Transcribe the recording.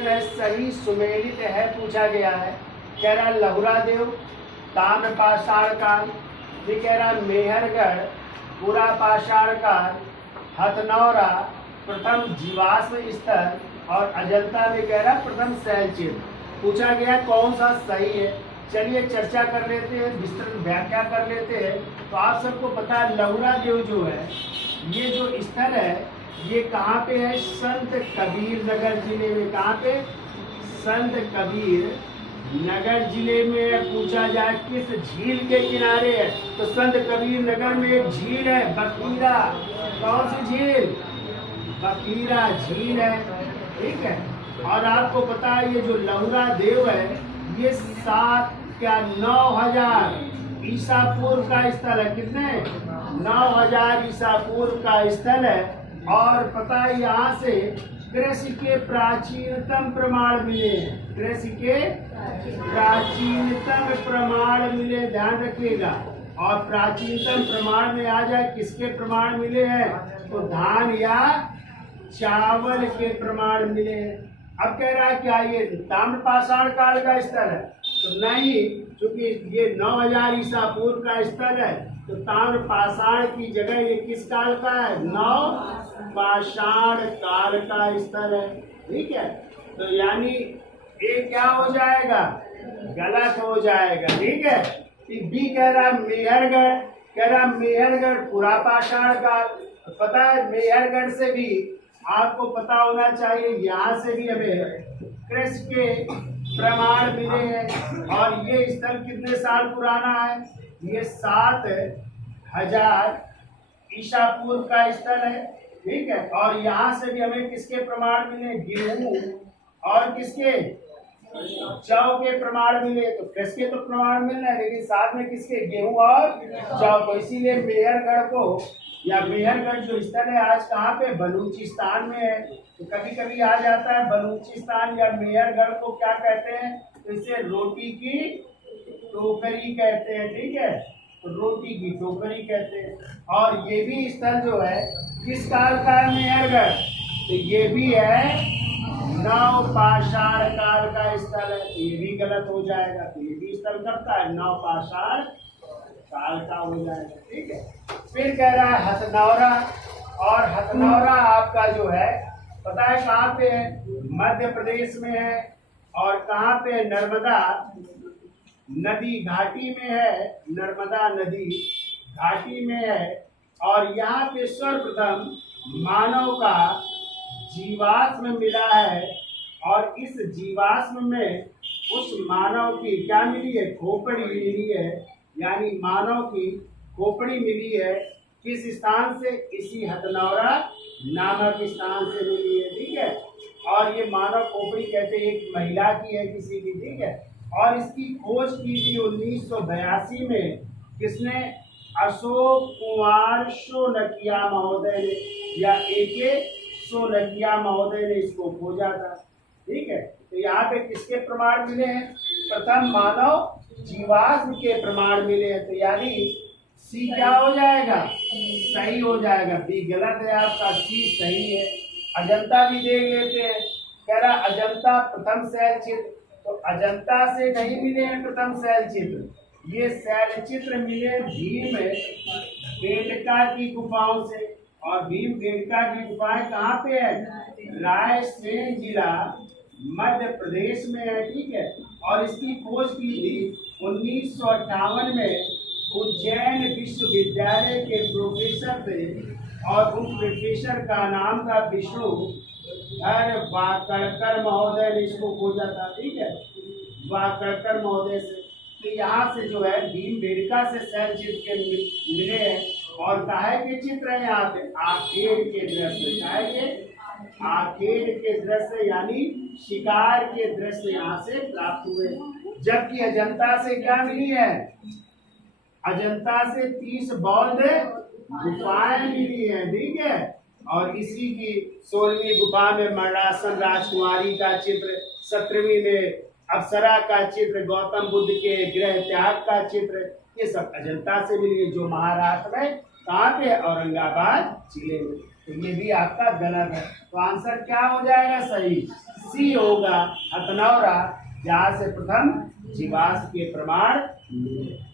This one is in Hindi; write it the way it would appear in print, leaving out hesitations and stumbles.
प्रश्न है सही सुमेलित है पूछा गया है। कह रहा लहुरा देव ताम्र पाषाण काल, ये कह रहा मेहरगढ़ पूरा पाषाण काल, हथनौरा प्रथम जीवाश्म स्तर और अजंता में कह रहा प्रथम शैलचित्र। पूछा गया कौन सा सही है। चलिए चर्चा कर लेते हैं, विस्तृत व्याख्या कर लेते हैं। तो आप सबको पता है लहुरा देव जो है ये जो स्थल है ये कहाँ पे है? संत कबीर नगर जिले में। कहाँ पे? संत कबीर नगर जिले में। पूछा जाए किस झील के किनारे है तो संत कबीर नगर में एक झील है बखीरा। कौन सी झील? बखीरा झील है, ठीक है। और आपको पता है ये जो लहुरा देव है ये 9,000 ईसा पूर्व का स्थल है। कितने? 9,000 ईसा पूर्व का स्थल है। और पता है यहाँ से कृषि के प्राचीनतम प्रमाण मिले हैं। कृषि के प्राचीनतम प्रमाण मिले, ध्यान रखिएगा। और प्राचीनतम प्रमाण में आ जाए किसके प्रमाण मिले हैं तो धान या चावल के प्रमाण मिले हैं। अब कह रहा है क्या ये ताम्र पाषाण काल का स्थल है तो नहीं, क्योंकि ये 9,000 ईसा पूर्व का स्थल है तो ताम्र पाषाण की जगह ये किस काल का है? नव पाषाण काल का स्थल है, ठीक है। तो यानी ये क्या हो जाएगा? गलत हो जाएगा, ठीक है। बी कह रहा मेहरगढ़, कह रहा मेहरगढ़ पूरा पाषाण काल। तो पता है मेहरगढ़ से भी आपको पता होना चाहिए, यहाँ से भी हमें कृषि के प्रमाण मिले हैं। और ये स्थल कितने साल पुराना है? ये 7,000 ईसा पूर्व का स्थल है, ठीक है। और यहाँ से भी हमें किसके प्रमाण मिले? गेहूं और किसके? जौ के प्रमाण मिले। तो कृषि के तो प्रमाण मिल रहे हैं लेकिन साथ में किसके? गेहूं और जौ को। इसीलिए मेहरगढ़ को या मेहरगढ़ जो स्थल है आज कहाँ पे? बलूचिस्तान में है। तो कभी कभी आ जाता है बलूचिस्तान या मेहरगढ़ को क्या कहते हैं तो इसे रोटी की टोकरी कहते हैं, ठीक है। तो रोटी की टोकरी कहते हैं। और ये भी स्थल जो है किस काल का है? मेहरगढ़। तो ये भी है नव पाषाण काल का स्थल है। तो ये भी गलत हो जाएगा। तो ये भी स्थल कब का है? नव पाषाण काल का हो जाएगा, ठीक है। फिर कह रहा है हथनौरा। और हथनौरा आपका जो है पता है कहाँ पे है? मध्य प्रदेश में है। और कहाँ पे? नर्मदा नदी घाटी में है। नर्मदा नदी घाटी में है। और यहाँ पे सर्वप्रथम मानव का जीवाश्म मिला है। और इस जीवाश्म में उस मानव की क्या मिली है? खोपड़ी मिली है। यानी मानव की खोपड़ी मिली है किस स्थान से? इसी हथनौरा नामक स्थान से मिली है, ठीक है। और ये मानव खोपड़ी कहते हैं एक महिला की है किसी की, ठीक है। और इसकी खोज की थी 1982 में किसने? अशोक कुमार शोलकिया महोदय ने या A.K. शोलकिया महोदय ने इसको खोजा था, ठीक है। तो यहाँ पे किसके प्रमाण मिले हैं? प्रथम मानव जीवाश्म के प्रमाण मिले हैं। तो यानी सी क्या हो जाएगा? सही हो जाएगा। बी गलत है आपका, सी सही है। अजंता भी देख लेते हैं। कह रहा अजंता प्रथम शैलचित्र। तो अजंता से नहीं मिले हैं प्रथम शैलचित्र, ये शैलचित्र मिले भीम बेटका की गुफाओं से। और भीम बेटका की गुफाएं कहाँ पे है? रायसेन जिला मध्य प्रदेश में है, ठीक है। और इसकी खोज की थी 1958 में उज्जैन विश्वविद्यालय के प्रोफेसर थे। और उन प्रोफेसर का नाम था विष्णुधर वाकड़कर महोदय ने इसको खोजा था, ठीक है। वाकड़कर महोदय से। तो यहाँ से जो है भीम बेटका से शैलचित्र के मिले हैं। और काहे के चित्र है यहाँ पे? आखेड़ के दृश्य। काहे के? आखेड़ के दृश्य यानी शिकार के दृश्य यहाँ से प्राप्त हुए। जबकि अजंता से क्या मिली है? अजंता से 30 बौद्ध गुफाएं मिली हैं, ठीक है। और इसी की 16वीं गुफा में मरणासन राजकुमारी का चित्र, 17वीं में अप्सरा का चित्र, गौतम बुद्ध के गृह त्याग का चित्र, ये सब अजंता से मिली है जो महाराष्ट्र में कहाँ पे? औरंगाबाद जिले में। तो ये भी आपका गलत है। तो आंसर क्या हो जाएगा सही? सी होगा, हथनौरा, जहां से प्रथम जीवाश्म के प्रमाण मिले।